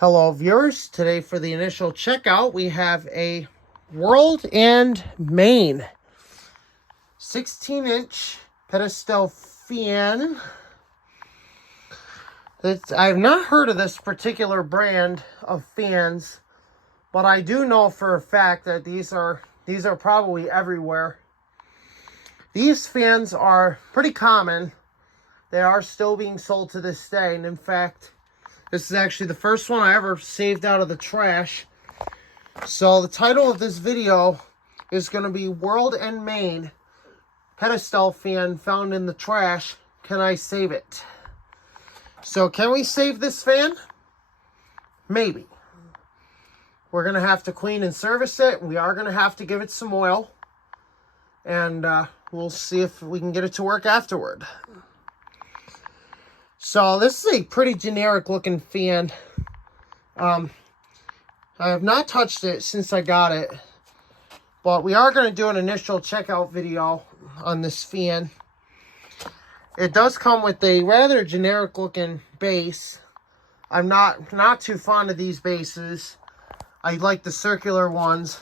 Hello viewers, today for the initial checkout we have a World and Main 16-inch Pedestal fan. I've not heard of this particular brand of fans, but I do know for a fact that these are probably everywhere. These fans are pretty common. They are still being sold to this day, and in fact, this is actually the first one I ever saved out of the trash. So the title of this video is going to be World and Main Pedestal fan found in the trash. Can I save it? So can we save this fan? Maybe. We're going to have to clean and service it. We are going to have to give it some oil. And we'll see if we can get it to work afterward. So this is a pretty generic looking fan. I have not touched it since I got it, but we are going to do an initial checkout video on this fan. It does come with a rather generic looking base. I'm not too fond of these bases. I like the circular ones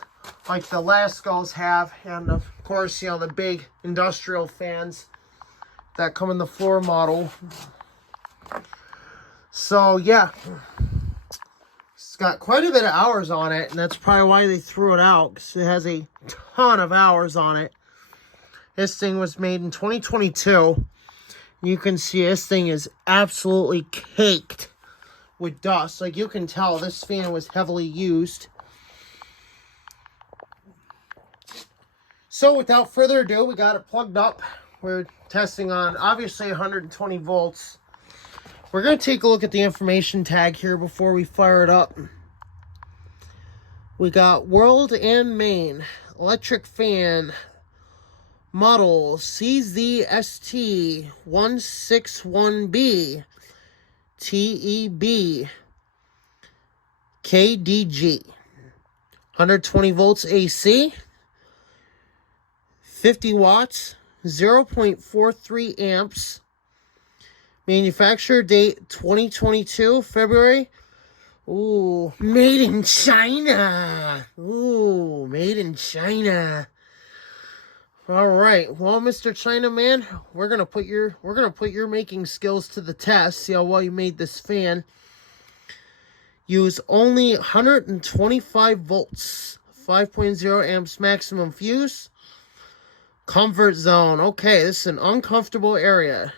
like the Lascos have, and of course, you know, the big industrial fans that come in the floor model. So yeah, it's got quite a bit of hours on it, and that's probably why they threw it out, because it has a ton of hours on it. This thing was made in 2022. You can see this thing is absolutely caked with dust. Like, you can tell this fan was heavily used. So without further ado, we got it plugged up. We're testing on obviously 120 volts. We're going to take a look at the information tag here before we fire it up. We got World and Main electric fan model CZST161B TEB KDG, 120 volts AC, 50 watts, 0.43 amps. Manufacturer date 2022, February. Ooh, made in China. Ooh, made in China. All right. Well, Mr. China Man, we're gonna put your making skills to the test. See how well you made this fan. Use only 125 volts, 5.0 amps maximum fuse. Comfort zone. Okay, this is an uncomfortable area.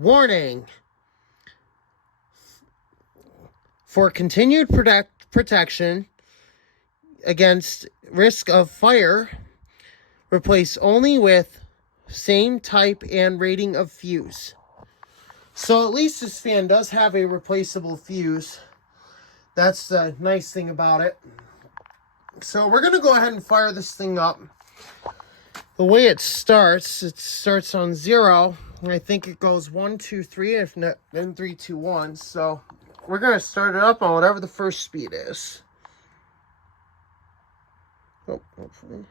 Warning. For continued protection against risk of fire, replace only with same type and rating of fuse. So at least this fan does have a replaceable fuse. That's the nice thing about it. So we're going to go ahead and fire this thing up. The way it starts on 0. And I think it goes 1, 2, 3, if not, then 3, 2, 1. So we're going to start it up on whatever the first speed is. Oh, hopefully.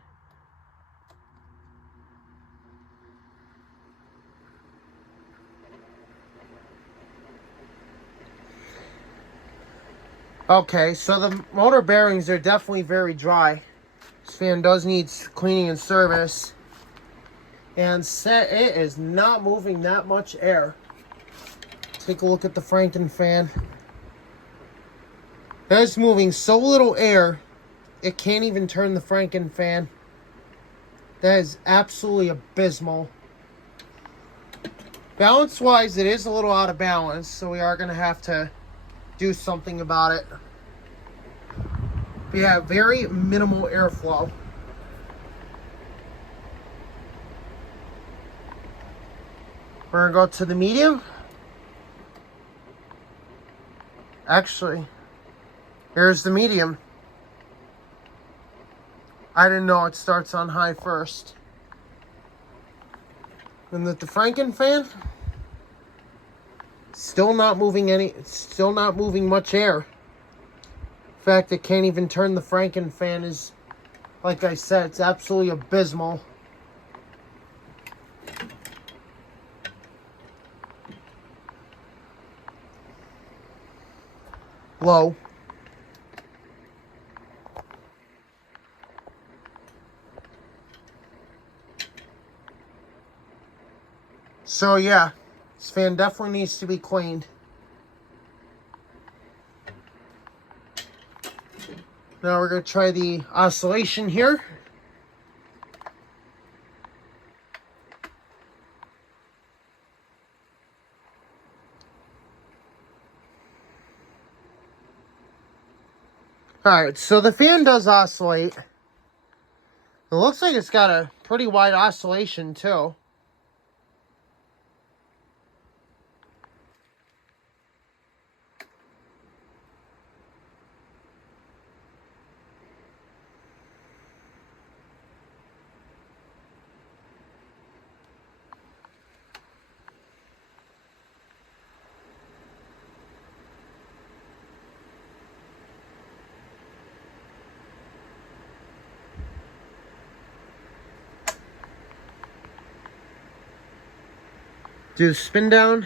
Okay, so the motor bearings are definitely very dry. This fan does need cleaning and service. And it is not moving that much air. Take a look at the Franken fan. That is moving so little air, it can't even turn the Franken fan. That is absolutely abysmal. Balance-wise, it is a little out of balance, so we are going to have to do something about it. We have very minimal airflow. We're going to go to the medium. Actually, here's the medium. I didn't know it starts on high first. And that the Franken fan, still not moving much air. In fact, it can't even turn the Franken fan. Is, like I said, it's absolutely abysmal. low. So yeah, this fan definitely needs to be cleaned. Now we're going to try the oscillation here. Alright, so the fan does oscillate. It looks like it's got a pretty wide oscillation too. Do spin down.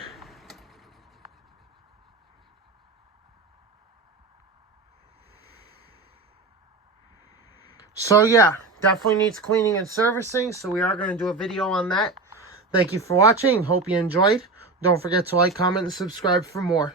So yeah, definitely needs cleaning and servicing. So we are going to do a video on that. Thank you for watching. Hope you enjoyed. Don't forget to like, comment, and subscribe for more.